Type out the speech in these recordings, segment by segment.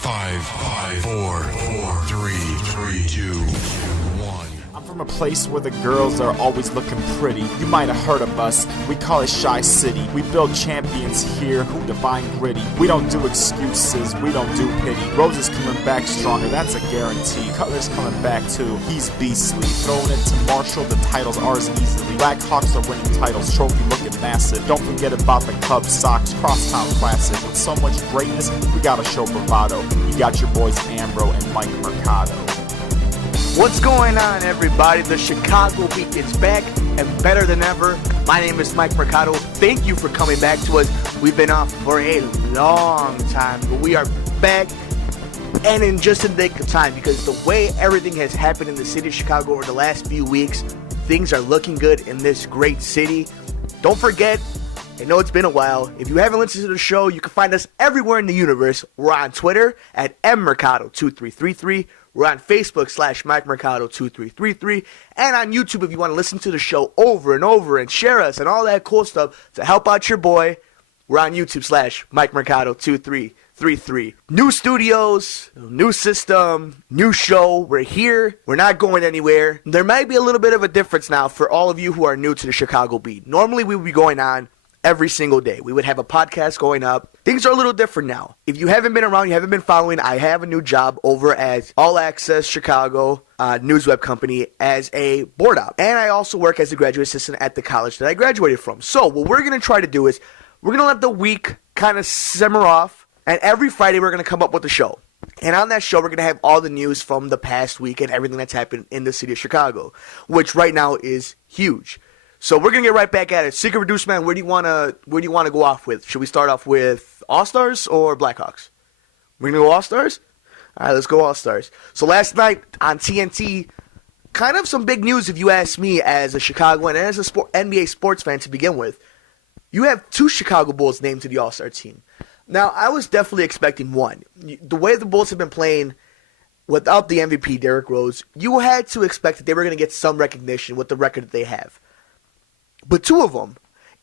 Five, four, three, two, one. I'm from a place where the girls are always looking pretty. You might have heard of us, we call it Shy City. We build champions here who define gritty. We don't do excuses, we don't do pity. Rose is coming back stronger, that's a guarantee. Cutler's coming back too, he's beastly. Throwing it to Marshall, the title's ours easily. Blackhawks are winning titles, trophy looking massive. Don't forget about the Cubs, Sox, Crosstown Classic. With so much greatness, we gotta show bravado. You got your boys Ambro and Mike Mercado. What's going on, everybody? The Chicago Beat is back and better than ever. My name is Mike Mercado. Thank you for coming back to us. We've been off for a long time, but we are back and in just a nick of time because the way everything has happened in the city of Chicago over the last few weeks, things are looking good in this great city. Don't forget, I know it's been a while. If you haven't listened to the show, you can find us everywhere in the universe. We're on Twitter at mmercado2333. We're on Facebook /MikeMercado2333. And on YouTube if you want to listen to the show over and over and share us and all that cool stuff to help out your boy. We're on YouTube /MikeMercado2333. New studios, new system, new show. We're here. We're not going anywhere. There might be a little bit of a difference now for all of you who are new to the Chicago Beat. Normally we would be going on every single day. We would have a podcast going up. Things are a little different now. If you haven't been around, you haven't been following, I have a new job over at All Access Chicago news web company as a board op. And I also work as a graduate assistant at the college that I graduated from. So what we're going to try to do is we're going to let the week kind of simmer off. And every Friday we're going to come up with a show. And on that show, we're going to have all the news from the past week and everything that's happened in the city of Chicago, which right now is huge. So we're gonna get right back at it. Secret Producer Man, where do you wanna go off with? Should we start off with All Stars or Blackhawks? We're gonna go All Stars? Alright, let's go All Stars. So last night on TNT, kind of some big news if you ask me as a Chicagoan and as a NBA sports fan to begin with. You have two Chicago Bulls named to the All-Star team. Now, I was definitely expecting one. The way the Bulls have been playing without the MVP, Derrick Rose, you had to expect that they were gonna get some recognition with the record that they have. But two of them,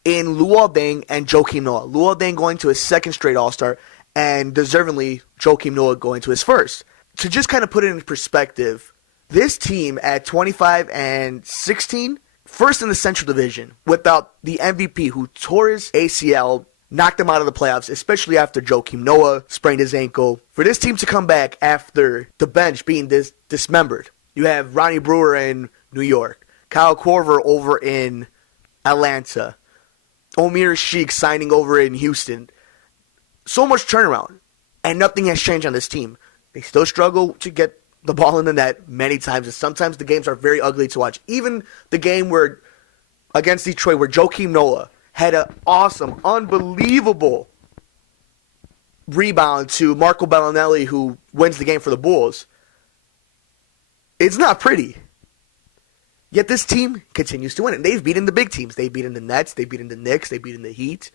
in Luol Deng and Joakim Noah. Luol Deng going to his second straight All-Star, and deservingly, Joakim Noah going to his first. To just kind of put it in perspective, this team at 25-16, first in the Central Division, without the MVP who tore his ACL, knocked him out of the playoffs, especially after Joakim Noah sprained his ankle. For this team to come back after the bench being dismembered, you have Ronnie Brewer in New York, Kyle Korver over in Atlanta, Omer Sheik signing over in Houston. So much turnaround, and nothing has changed on this team. They still struggle to get the ball in the net many times, and sometimes the games are very ugly to watch. Even the game where against Detroit, where Joakim Noah had an awesome, unbelievable rebound to Marco Bellinelli, who wins the game for the Bulls. It's not pretty. Yet this team continues to win, and they've beaten the big teams. They've beaten the Nets, they've beaten the Knicks, they've beaten the Heat.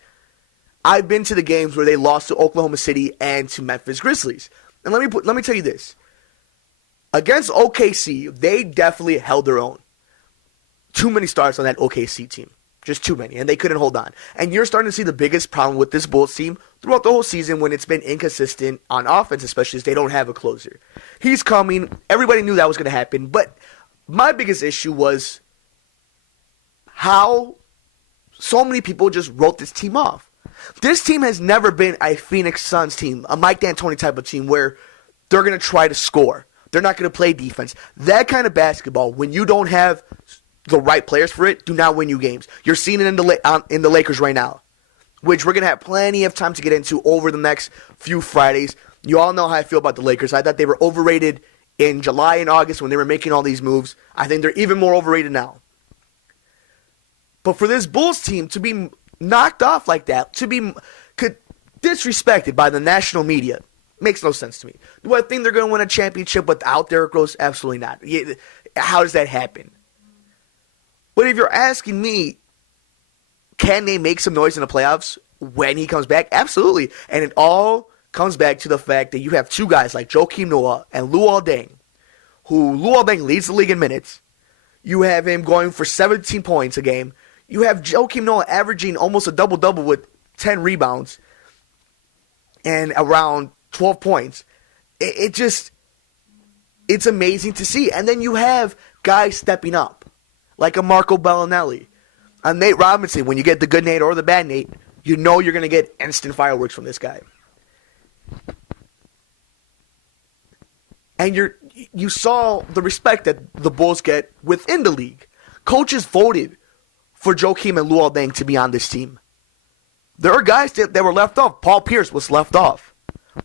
I've been to the games where they lost to Oklahoma City and to Memphis Grizzlies. And let me tell you this. Against OKC, they definitely held their own. Too many stars on that OKC team. Just too many, and they couldn't hold on. And you're starting to see the biggest problem with this Bulls team throughout the whole season when it's been inconsistent on offense, especially as they don't have a closer. He's coming. Everybody knew that was going to happen, but my biggest issue was how so many people just wrote this team off. This team has never been a Phoenix Suns team, a Mike D'Antoni type of team where they're going to try to score. They're not going to play defense. That kind of basketball, when you don't have the right players for it, do not win you games. You're seeing it in the Lakers right now, which we're going to have plenty of time to get into over the next few Fridays. You all know how I feel about the Lakers. I thought they were overrated in July and August when they were making all these moves. I think they're even more overrated now. But for this Bulls team to be knocked off like that, to be disrespected by the national media, makes no sense to me. Do I think they're going to win a championship without Derrick Rose? Absolutely not. How does that happen? But if you're asking me, can they make some noise in the playoffs when he comes back? Absolutely. And it all comes back to the fact that you have two guys like Joakim Noah and Luol Deng, who Luol Deng leads the league in minutes. You have him going for 17 points a game. You have Joakim Noah averaging almost a double-double with 10 rebounds and around 12 points. it's amazing to see. And then you have guys stepping up, like a Marco Bellinelli. Nate Robinson, when you get the good Nate or the bad Nate, you know you're going to get instant fireworks from this guy. And you saw the respect that the Bulls get within the league. Coaches voted for Joakim and Luol Deng to be on this team. There are guys that were left off. Paul Pierce was left off.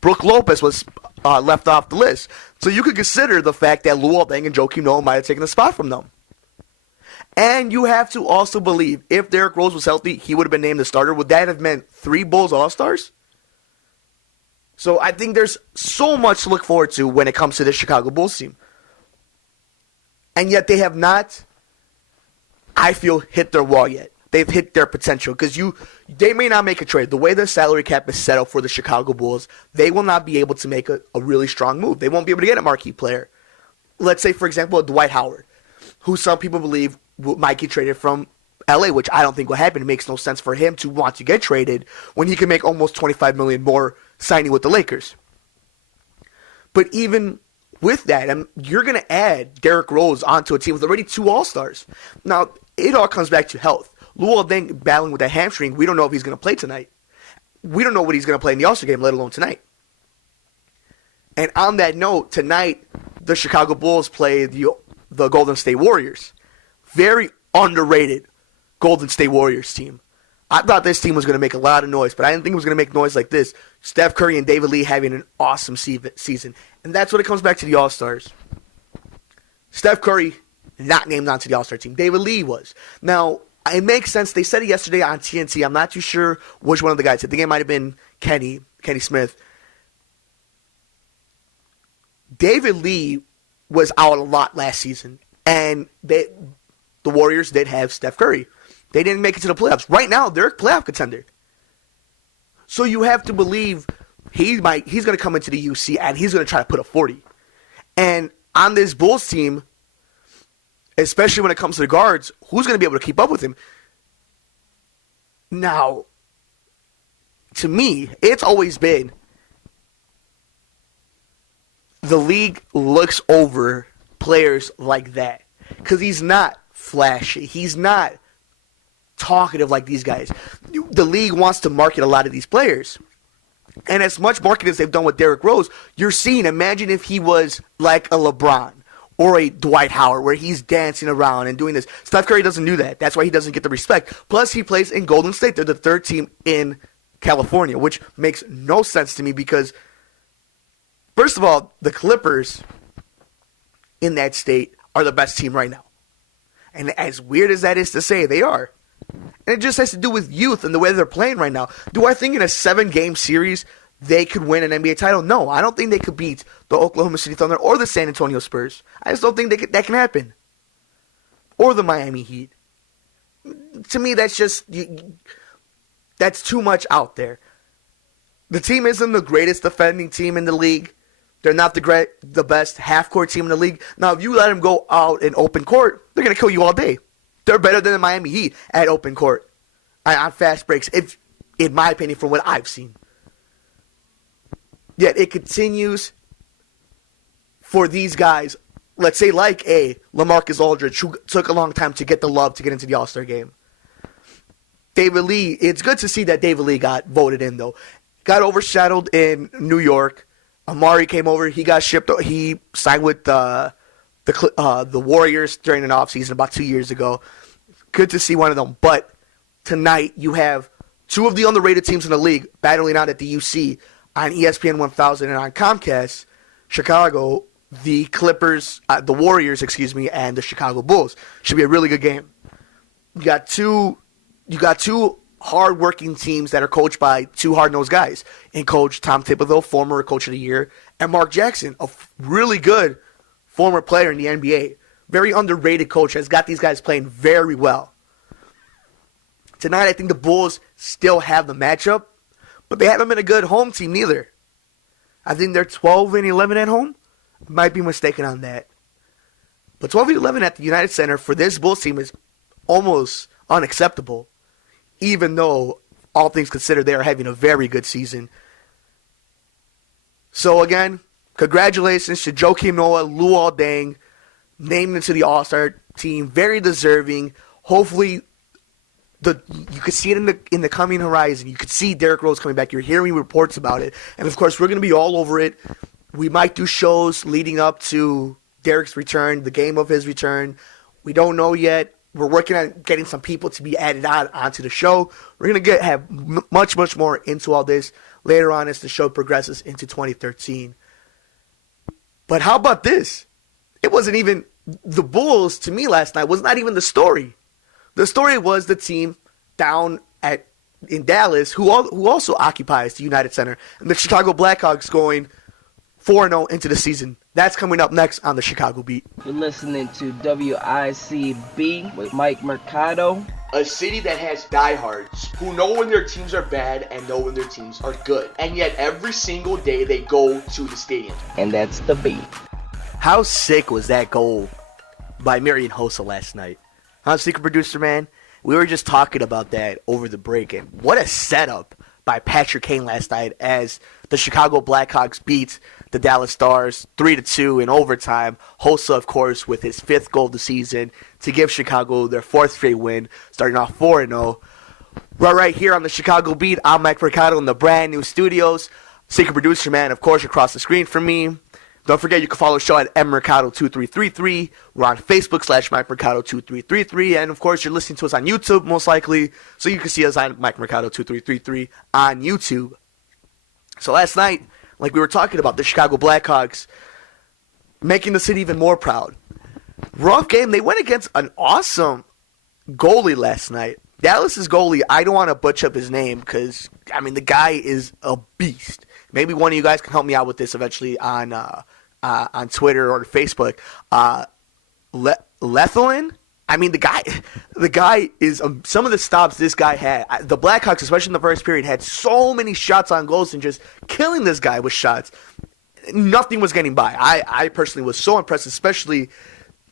Brook Lopez was left off the list. So you could consider the fact that Luol Deng and Joakim Noah might have taken the spot from them. And you have to also believe, if Derrick Rose was healthy, he would have been named the starter. Would that have meant 3 Bulls All-Stars? So I think there's so much to look forward to when it comes to this Chicago Bulls team. And yet they have not, I feel, hit their wall yet. They've hit their potential because they may not make a trade. The way the salary cap is set up for the Chicago Bulls, they will not be able to make a really strong move. They won't be able to get a marquee player. Let's say, for example, a Dwight Howard, who some people believe might get traded from LA, which I don't think will happen. It makes no sense for him to want to get traded when he can make almost $25 million more signing with the Lakers. But even with that, you're going to add Derrick Rose onto a team with already 2 All-Stars. Now, it all comes back to health. Luol Deng battling with a hamstring. We don't know if he's going to play tonight. We don't know what he's going to play in the All-Star game, let alone tonight. And on that note, tonight, the Chicago Bulls play the Golden State Warriors. Very underrated Golden State Warriors team. I thought this team was going to make a lot of noise, but I didn't think it was going to make noise like this. Steph Curry and David Lee having an awesome season. And that's what it comes back to the All-Stars. Steph Curry not named onto the All-Star team. David Lee was. Now, it makes sense. They said it yesterday on TNT. I'm not too sure which one of the guys. I think it might have been Kenny Smith. David Lee was out a lot last season, and the Warriors did have Steph Curry. They didn't make it to the playoffs. Right now, they're a playoff contender. So you have to believe he's going to come into the UC and he's going to try to put a 40. And on this Bulls team, especially when it comes to the guards, who's going to be able to keep up with him? Now, to me, it's always been the league looks over players like that because he's not flashy. He's not talkative like these guys. The league wants to market a lot of these players. And as much marketing as they've done with Derrick Rose, you're seeing, imagine if he was like a LeBron or a Dwight Howard where he's dancing around and doing this. Steph Curry doesn't do that. That's why he doesn't get the respect. Plus, he plays in Golden State. They're the 3rd team in California, which makes no sense to me because, first of all, the Clippers in that state are the best team right now. And as weird as that is to say, they are. And it just has to do with youth and the way they're playing right now. Do I think in a 7-game series they could win an NBA title? No, I don't think they could beat the Oklahoma City Thunder or the San Antonio Spurs. I just don't think that can happen. Or the Miami Heat. To me, that's just that's too much out there. The team isn't the greatest defending team in the league. They're not the best half-court team in the league. Now, if you let them go out in open court, they're going to kill you all day. They're better than the Miami Heat at open court on fast breaks, in my opinion, from what I've seen. Yet it continues for these guys, let's say like a LaMarcus Aldridge, who took a long time to get the love to get into the All-Star game. David Lee, it's good to see that David Lee got voted in, though. Got overshadowed in New York. Amari came over. He got shipped. He signed with the Warriors during an offseason about 2 years ago. Good to see one of them. But tonight you have 2 of the underrated teams in the league battling out at the UC on ESPN 1000 and on Comcast. Chicago, the Clippers, the Warriors, and the Chicago Bulls. Should be a really good game. You got two hard-working teams that are coached by 2 hard-nosed guys. And Coach Tom Thibodeau, former Coach of the Year, and Mark Jackson, a really good former player in the NBA. Very underrated coach, has got these guys playing very well. Tonight, I think the Bulls still have the matchup, but they haven't been a good home team neither. I think they're 12-11 at home. Might be mistaken on that. But 12-11 at the United Center for this Bulls team is almost unacceptable, even though, all things considered, they are having a very good season. So again, Congratulations to Joakim Noah, Luol Deng, named into the All-Star team. Very deserving. Hopefully, you could see it in the coming horizon. You could see Derrick Rose coming back. You're hearing reports about it. And, of course, we're going to be all over it. We might do shows leading up to Derrick's return, the game of his return. We don't know yet. We're working on getting some people to be added onto the show. We're going to have much, much more into all this later on as the show progresses into 2013. But how about this? It wasn't even the Bulls, to me last night, was not even the story. The story was the team down in Dallas, who also occupies the United Center, and the Chicago Blackhawks going 4-0 into the season. That's coming up next on the Chicago Beat. You're listening to WICB with Mike Mercado. A city that has diehards who know when their teams are bad and know when their teams are good. And yet every single day they go to the stadium. And that's the Beat. How sick was that goal by Marian Hossa last night? Huh, Secret Producer Man? We were just talking about that over the break. And what a setup by Patrick Kane last night as the Chicago Blackhawks beat the Dallas Stars 3-2 in overtime. Hossa, of course, with his 5th goal of the season to give Chicago their 4th straight win, starting off 4-0. Right here on the Chicago Beat, I'm Mike Mercado in the brand new studios. Secret Producer Man, of course, across the screen from me. Don't forget, you can follow the show at mmercado2333. We're on Facebook /MikeMercado2333. And, of course, you're listening to us on YouTube, most likely. So you can see us on Mike Mercado2333 on YouTube. So last night, like we were talking about, the Chicago Blackhawks making the city even more proud. Rough game. They went against an awesome goalie last night. Dallas's goalie, I don't want to butcher up his name because, I mean, the guy is a beast. Maybe one of you guys can help me out with this eventually on Twitter or Facebook. Lethalin? I mean, the guy is some of the stops this guy had. The Blackhawks, especially in the first period, had so many shots on goals and just killing this guy with shots. Nothing was getting by. I personally was so impressed, especially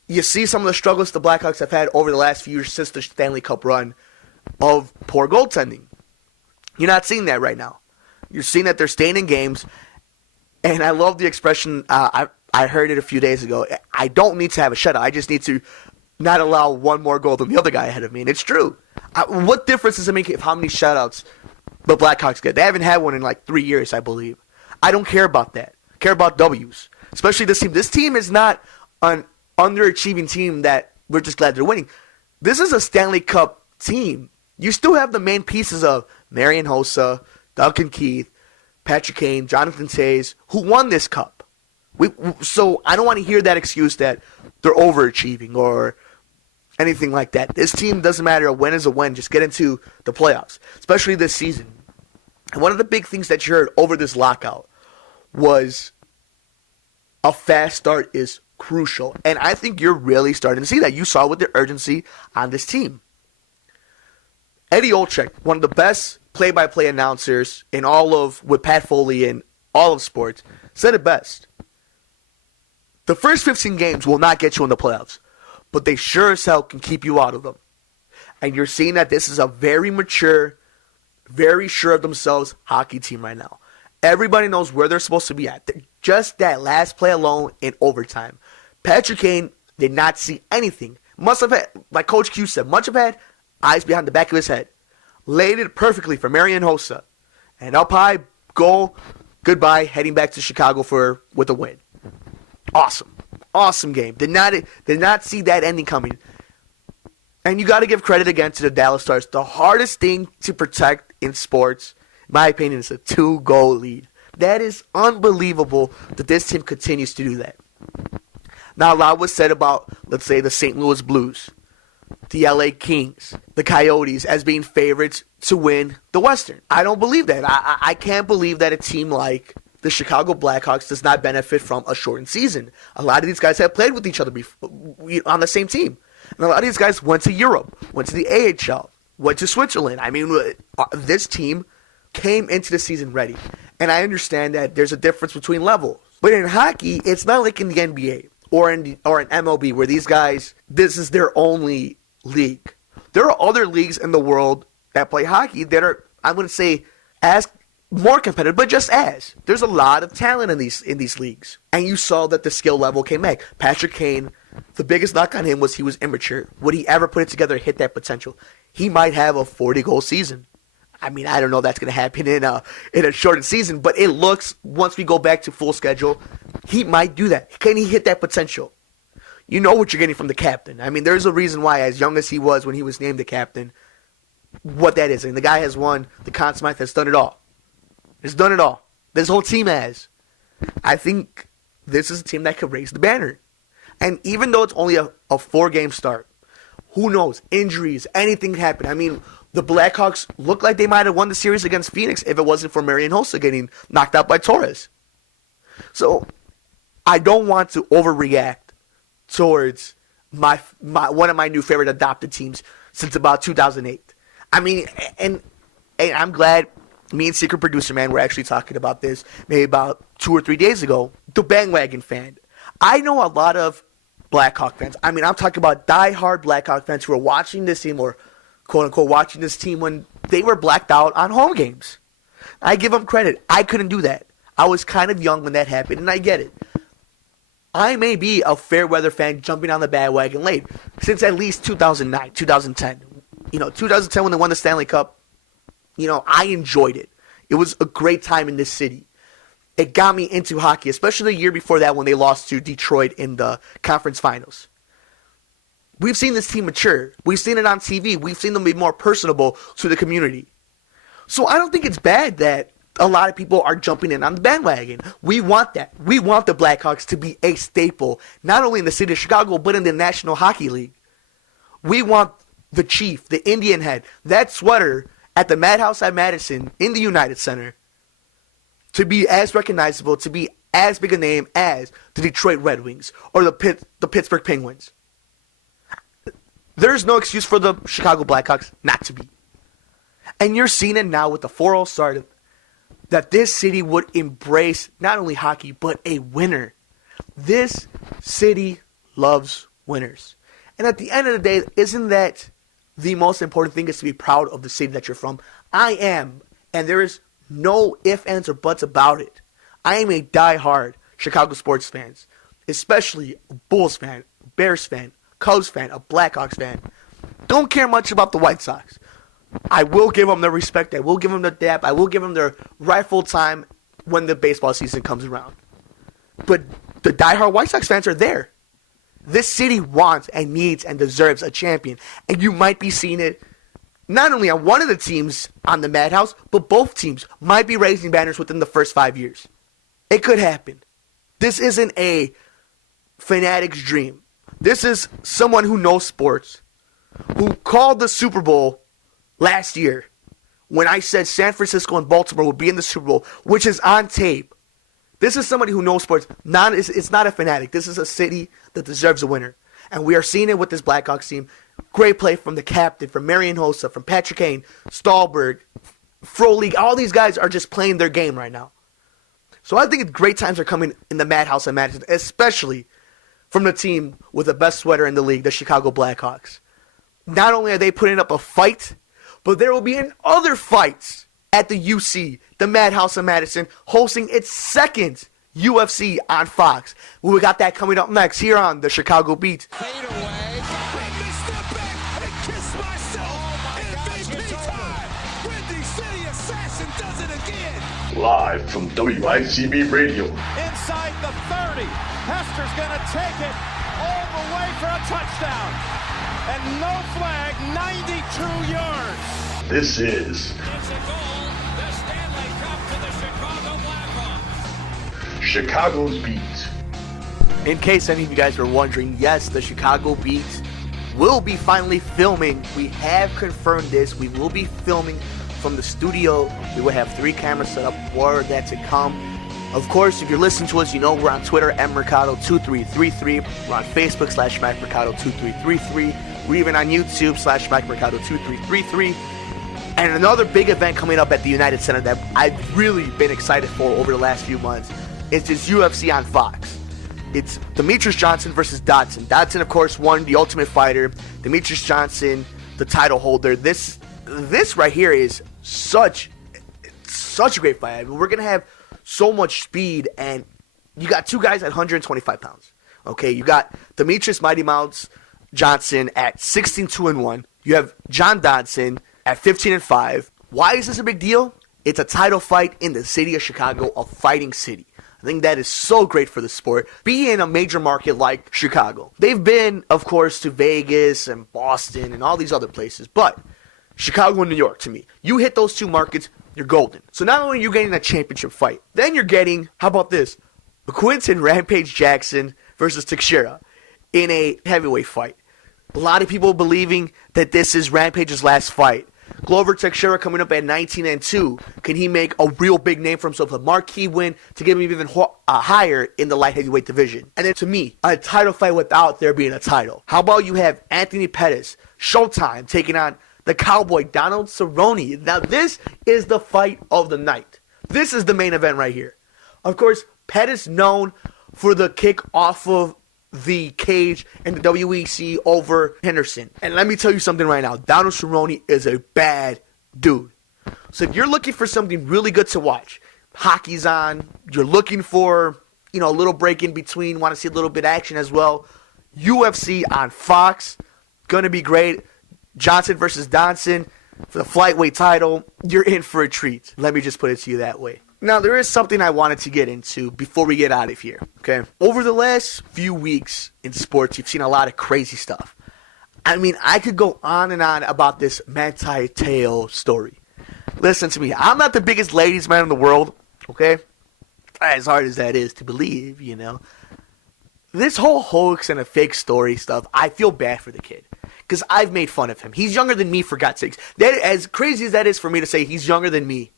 you see some of the struggles the Blackhawks have had over the last few years since the Stanley Cup run of poor goaltending. You're not seeing that right now. You're seeing that they're staying in games, and I love the expression. I heard it a few days ago. I don't need to have a shutout. I just need to not allow one more goal than the other guy ahead of me. And it's true. What difference does it make if how many shutouts the Blackhawks get? They haven't had one in like 3 years, I believe. I don't care about that. I care about W's. Especially this team. This team is not an underachieving team that we're just glad they're winning. This is a Stanley Cup team. You still have the main pieces of Marian Hossa, Duncan Keith, Patrick Kane, Jonathan Toews, who won this cup. So I don't want to hear that excuse that they're overachieving or anything like that. This team doesn't matter. A win is a win. Just get into the playoffs, especially this season. And one of the big things that you heard over this lockout was a fast start is crucial. And I think you're really starting to see that. You saw with the urgency on this team. Eddie Olczyk, one of the best play-by-play announcers in with Pat Foley in all of sports, said it best. The first 15 games will not get you in the playoffs, but they sure as hell can keep you out of them. And you're seeing that this is a very mature, very sure of themselves hockey team right now. Everybody knows where they're supposed to be at. Just that last play alone in overtime. Patrick Kane did not see anything. Must have had, like Coach Q said, must have had eyes behind the back of his head. Laid it perfectly for Marian Hossa. And up high, goal, goodbye, heading back to Chicago with a win. Awesome. Awesome game. Did not see that ending coming. And you got to give credit again to the Dallas Stars. The hardest thing to protect in sports, in my opinion, is a 2-goal lead. That is unbelievable that this team continues to do that. Now, a lot was said about, let's say, the St. Louis Blues, the LA Kings, the Coyotes as being favorites to win the Western. I don't believe that. I can't believe that a team like the Chicago Blackhawks does not benefit from a shortened season. A lot of these guys have played with each other on the same team. And a lot of these guys went to Europe, went to the AHL, went to Switzerland. I mean, this team came into the season ready. And I understand that there's a difference between levels. But in hockey, it's not like in the NBA or in MLB where these guys, this is their only league. There are other leagues in the world that play hockey that are, I'm going to say, as more competitive, but just as. There's a lot of talent in these leagues. And you saw that the skill level came back. Patrick Kane, the biggest knock on him was he was immature. Would he ever put it together and hit that potential? He might have a 40-goal season. I mean, I don't know if that's going to happen in a shortened season, but it looks, once we go back to full schedule, he might do that. Can he hit that potential? You know what you're getting from the captain. I mean, there's a reason why, as young as he was when he was named the captain, what that is. And the guy has won the Conn Smythe, has done it all. Has done it all. This whole team has. I think this is a team that could raise the banner. And even though it's only a 4-game start, who knows? Injuries, anything can happen. I mean, the Blackhawks look like they might have won the series against Phoenix if it wasn't for Marian Hossa getting knocked out by Torres. So, I don't want to overreact towards my one of my new favorite adopted teams since about 2008. I mean, and I'm glad me and Secret Producer Man were actually talking about this maybe about 2 or 3 days ago. The bandwagon fan. I know a lot of Blackhawk fans. I mean, I'm talking about diehard Blackhawk fans who are watching this team or quote-unquote watching this team when they were blacked out on home games. I give them credit. I couldn't do that. I was kind of young when that happened, and I get it. I may be a fair weather fan jumping on the bandwagon late since at least 2009, 2010. 2010 when they won the Stanley Cup, I enjoyed it. It was a great time in this city. It got me into hockey, especially the year before that when they lost to Detroit in the conference finals. We've seen this team mature. We've seen it on TV. We've seen them be more personable to the community. So I don't think it's bad that a lot of people are jumping in on the bandwagon. We want that. We want the Blackhawks to be a staple, not only in the city of Chicago, but in the National Hockey League. We want the Chief, the Indian head, that sweater at the Madhouse at Madison in the United Center to be as recognizable, to be as big a name as the Detroit Red Wings or the Pittsburgh Penguins. There's no excuse for the Chicago Blackhawks not to be. And you're seeing it now with the 4-0 start that this city would embrace not only hockey, but a winner. This city loves winners. And at the end of the day, isn't that the most important thing, is to be proud of the city that you're from? I am. And there is no ifs, ands, or buts about it. I am a diehard Chicago sports fan, especially a Bulls fan, Bears fan, Cubs fan, a Blackhawks fan. Don't care much about the White Sox. I will give them their respect. I will give them their dap. I will give them their rightful time when the baseball season comes around. But the diehard White Sox fans are there. This city wants and needs and deserves a champion. And you might be seeing it not only on one of the teams on the Madhouse, but both teams might be raising banners within the first 5 years. It could happen. This isn't a fanatic's dream. This is someone who knows sports, who called the Super Bowl last year when I said San Francisco and Baltimore would be in the Super Bowl, which is on tape. This is somebody who knows sports. It's not a fanatic. This is a city that deserves a winner. And we are seeing it with this Blackhawks team. Great play from the captain, from Marian Hossa, from Patrick Kane, Stahlberg, Frolik. All these guys are just playing their game right now. So I think great times are coming in the Madhouse and Madison, especially from the team with the best sweater in the league, the Chicago Blackhawks. Not only are they putting up a fight, but there will be other fights at the UC, the Madhouse of Madison, hosting its second UFC on Fox. We got that coming up next here on the Chicago Beat. Fade away. Make me step back and kiss myself. MVP time. Windy City Assassin does it again. Live from WICB Radio. Inside the 30. Hester's going to take it all the way for a touchdown. And no flag, 92 yards. This is It's a goal. The Stanley Cup to the Chicago Blackhawks. Chicago's Beat. In case any of you guys were wondering, yes, the Chicago Beat will be finally filming. We have confirmed this. We will be filming from the studio. We will have 3 cameras set up for that to come. Of course, if you're listening to us, you know we're on Twitter at Mercado2333. We're on Facebook /MacMercado2333. We're even on YouTube /MacMercado2333. And another big event coming up at the United Center that I've really been excited for over the last few months is this UFC on Fox. It's Demetrius Johnson versus Dodson. Dodson, of course, won the Ultimate Fighter. Demetrius Johnson, the title holder. This right here is such such a great fight. I mean, we're going to have so much speed, and you got two guys at 125 pounds. Okay, you got Demetrius Mighty Mouse Johnson at 16-2-1. You have John Dodson at 15-5. Why is this a big deal? It's a title fight in the city of Chicago, a fighting city. I think that is so great for the sport. Be in a major market like Chicago. They've been, of course, to Vegas and Boston and all these other places, but Chicago and New York, to me, you hit those two markets, you're golden. So not only are you getting a championship fight, then you're getting, how about this, Quinton Rampage Jackson versus Teixeira in a heavyweight fight. A lot of people believing that this is Rampage's last fight. Glover Teixeira coming up at 19-2. Can he make a real big name for himself, a marquee win to get him even higher in the light heavyweight division? And then to me, a title fight without there being a title. How about you have Anthony Pettis, Showtime, taking on the Cowboy Donald Cerrone? Now this is the fight of the night. This is the main event right here. Of course, Pettis known for the kick off of the cage and the WEC over Henderson. And let me tell you something right now. Donald Cerrone is a bad dude. So if you're looking for something really good to watch, hockey's on, you're looking for, a little break in between, want to see a little bit of action as well, UFC on Fox, gonna be great. Johnson versus Dodson for the flyweight title, you're in for a treat. Let me just put it to you that way. Now, there is something I wanted to get into before we get out of here, okay? Over the last few weeks in sports, you've seen a lot of crazy stuff. I mean, I could go on and on about this Manti Te'o story. Listen to me. I'm not the biggest ladies man in the world, okay? As hard as that is to believe, This whole hoax and a fake story stuff, I feel bad for the kid. Because I've made fun of him. He's younger than me, for God's sakes. As crazy as that is for me to say he's younger than me,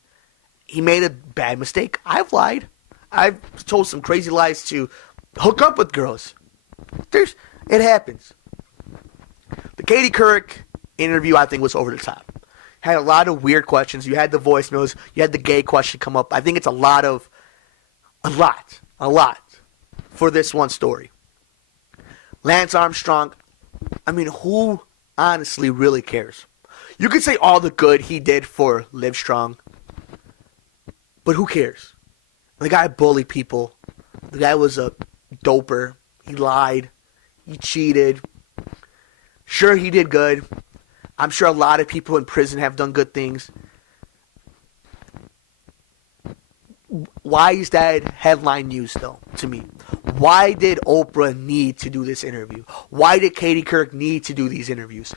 he made a bad mistake. I've lied. I've told some crazy lies to hook up with girls. It happens. The Katie Couric interview, I think, was over the top. Had a lot of weird questions. You had the voicemails. You had the gay question come up. I think it's a lot for this one story. Lance Armstrong, I mean, who honestly really cares? You could say all the good he did for Livestrong, but who cares? The guy bullied people. The guy was a doper. He lied. He cheated. Sure, he did good. I'm sure a lot of people in prison have done good things. Why is that headline news, though, to me? Why did Oprah need to do this interview? Why did Katie Couric need to do these interviews?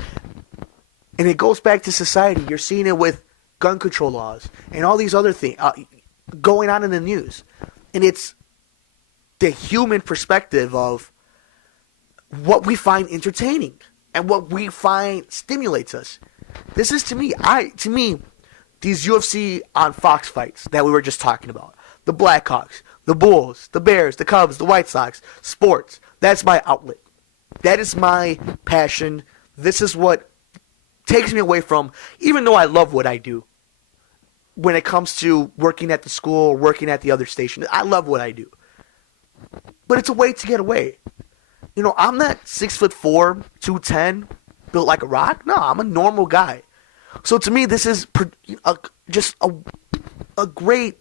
And it goes back to society. You're seeing it with gun control laws and all these other things going on in the news. And it's the human perspective of what we find entertaining and what we find stimulates us. This is, to me, these UFC on Fox fights that we were just talking about. The Blackhawks, the Bulls, the Bears, the Cubs, the White Sox, sports. That's my outlet. That is my passion. This is what takes me away from, even though I love what I do, when it comes to working at the school or working at the other station. I love what I do. But it's a way to get away. I'm not 6'4", 210, built like a rock. No, I'm a normal guy. So to me, this is just a great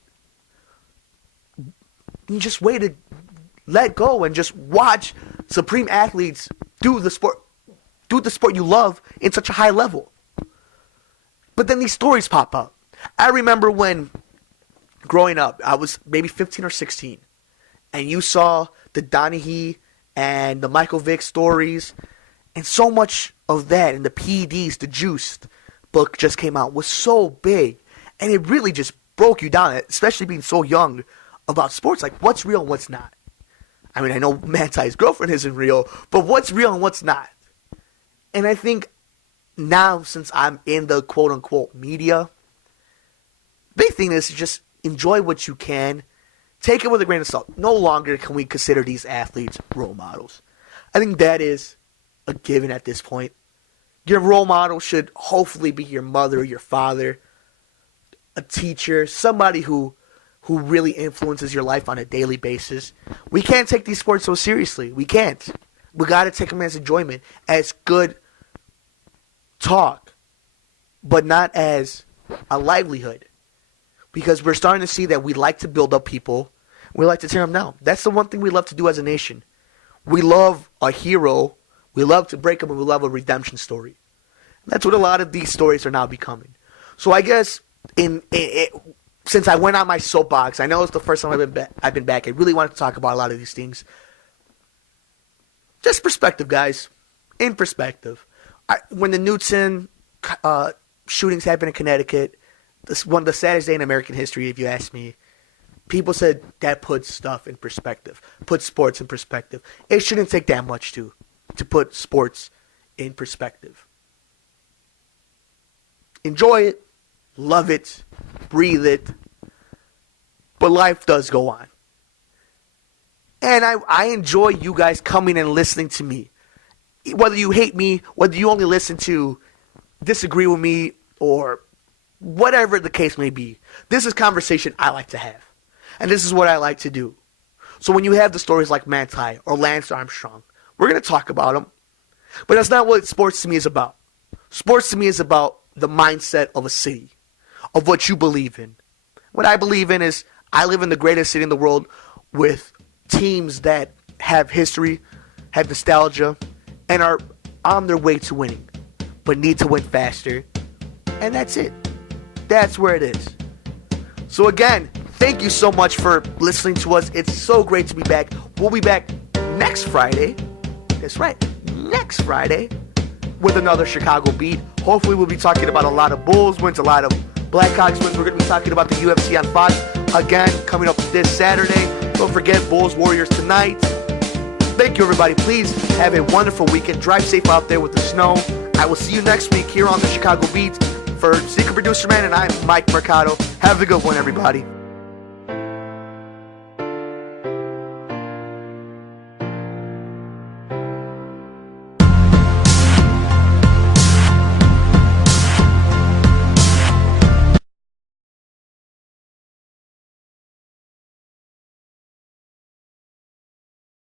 just way to let go and just watch supreme athletes do the sport you love in such a high level. But then these stories pop up. I remember when growing up, I was maybe 15 or 16, and you saw the Donaghy and the Michael Vick stories, and so much of that, and the PEDs, the Juiced book just came out, was so big, and it really just broke you down, especially being so young, about sports, like what's real and what's not. I mean, I know Manti's girlfriend isn't real, but what's real and what's not? And I think now, since I'm in the quote-unquote media, big thing is to just enjoy what you can. Take it with a grain of salt. No longer can we consider these athletes role models. I think that is a given at this point. Your role model should hopefully be your mother, your father, a teacher, somebody who really influences your life on a daily basis. We can't take these sports so seriously. We can't. We got to take them as enjoyment, as good talk, but not as a livelihood. because we're starting to see that we like to build up people. We like to tear them down. That's the one thing we love to do as a nation. We love a hero. We love to break them, and we love a redemption story. That's what a lot of these stories are now becoming. So I guess since I went on my soapbox, I know it's the first time I've been back. I really wanted to talk about a lot of these things. Just perspective, guys. In perspective. When the Newton shootings happened in Connecticut, this one of the saddest day in American history, if you ask me. People said that puts stuff in perspective, puts sports in perspective. It shouldn't take that much to put sports in perspective. Enjoy it, love it, breathe it, but life does go on. And I enjoy you guys coming and listening to me. Whether you hate me, whether you only listen to disagree with me, or whatever the case may be, this is conversation I like to have. And this is what I like to do. So when you have the stories like Manti or Lance Armstrong, we're going to talk about them. But that's not what sports to me is about. Sports to me is about the mindset of a city, of what you believe in. What I believe in is I live in the greatest city in the world with teams that have history, have nostalgia, and are on their way to winning, but need to win faster. And that's it. That's where it is. So again, thank you so much for listening to us. It's so great to be back. We'll be back next Friday. That's right, next Friday with another Chicago Beat. Hopefully we'll be talking about a lot of Bulls wins, a lot of Blackhawks wins. We're going to be talking about the UFC on Fox again coming up this Saturday. Don't forget Bulls Warriors tonight. Thank you, everybody. Please have a wonderful weekend. Drive safe out there with the snow. I will see you next week here on the Chicago Beat. For Secret Producer Man and I'm Mike Mercado. Have a good one, everybody.